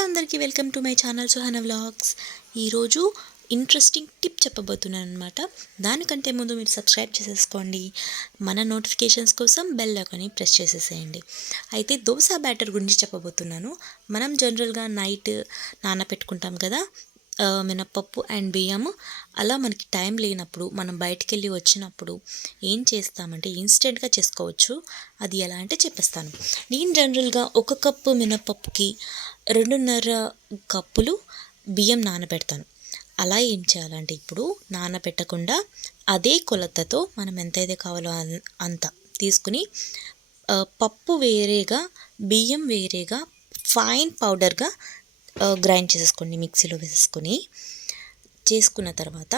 Hello అందరికీ welcome to my channel Suhana vlogs. ఈరోజు interesting tip చెప్పబోతున్నాను అనమాట దానికంటే ముందు మీరు సబ్స్క్రైబ్ చేసేసుకోండి. మన నోటిఫికేషన్స్ కోసం బెల్ ఐకాన్ని ప్రెస్ చేసేసేయండి. అయితే దోశ బ్యాటర్ గురించి చెప్పబోతున్నాను. మనం జనరల్గా నైట్ నానబెట్టుకుంటాం కదా మినప్పప్పు అండ్ బియ్యము. అలా మనకి టైం లేనప్పుడు మనం బయటికి వెళ్ళి వచ్చినప్పుడు ఏం చేస్తామంటే ఇన్స్టెంట్గా చేసుకోవచ్చు. అది ఎలా అంటే చెప్పేస్తాను. నేను జనరల్గా ఒక కప్పు మినప్పప్పుకి రెండున్నర కప్పులు బియ్యం నానబెడతాను. అలా ఏం చేయాలంటే ఇప్పుడు నానబెట్టకుండా అదే కొలతతో మనం ఎంతైతే కావాలో అన్- అంత తీసుకుని పప్పు వేరేగా బియ్యం వేరేగా ఫైన్ పౌడర్గా గ్రైండ్ చేసేసుకోండి మిక్సీలో వేసేసుకొని చేసుకున్న తర్వాత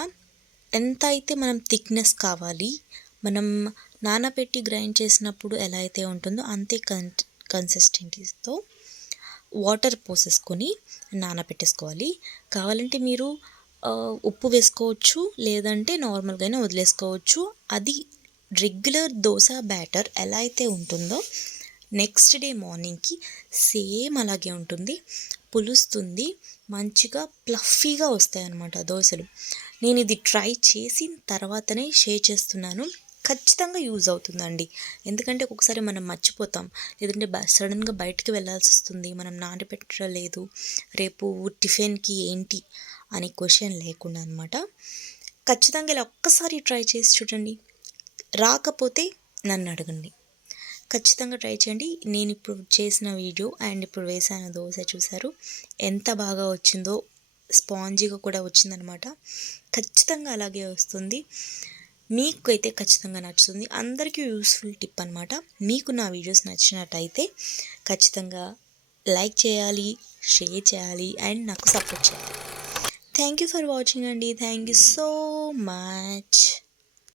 ఎంత అయితే మనం థిక్నెస్ కావాలి మనం నానబెట్టి గ్రైండ్ చేసినప్పుడు ఎలా అయితే ఉంటుందో అంతే కన్ కన్సిస్టెన్సీతో వాటర్ పోసేసుకొని నానబెట్టేసుకోవాలి. కావాలంటే మీరు ఉప్పు వేసుకోవచ్చు లేదంటే నార్మల్గానే వదిలేసుకోవచ్చు. అది రెగ్యులర్ దోశ బ్యాటర్ ఎలా అయితే ఉంటుందో నెక్స్ట్ డే మార్నింగ్కి సేమ్ అలాగే ఉంటుంది. పులుస్తుంది. మంచిగా ప్లఫీగా వస్తాయి అన్నమాట దోశలు. నేను ఇది ట్రై చేసిన తర్వాతనే షేర్ చేస్తున్నాను. ఖచ్చితంగా యూజ్ అవుతుందండి. ఎందుకంటే ఒక్కొక్కసారి మనం మర్చిపోతాం. లేదంటే సడన్గా బయటికి వెళ్ళాల్సి వస్తుంది. మనం నానబెట్టలేదు. రేపు టిఫిన్కి ఏంటి అనే క్వశ్చన్ లేకుండా అనమాట ఖచ్చితంగా ఇలా ఒక్కసారి ట్రై చేసి చూడండి. రాకపోతే నన్ను అడగండి. ఖచ్చితంగా ట్రై చేయండి. నేను ఇప్పుడు చేసిన వీడియో అండ్ ఇప్పుడు వేసాను దోశ చూసారు. ఎంత బాగా వచ్చిందో స్పాంజీగా కూడా వచ్చిందనమాట ఖచ్చితంగా అలాగే వస్తుంది. మీకు అయితే ఖచ్చితంగా నచ్చుతుంది. అందరికీ యూస్ఫుల్ టిప్ అనమాట మీకు నా వీడియోస్ నచ్చినట్టయితే ఖచ్చితంగా లైక్ చేయాలి షేర్ చేయాలి అండ్ నాకు సపోర్ట్ చేయాలి. థ్యాంక్ యూ ఫర్ వాచింగ్ అండి. Thank you so much.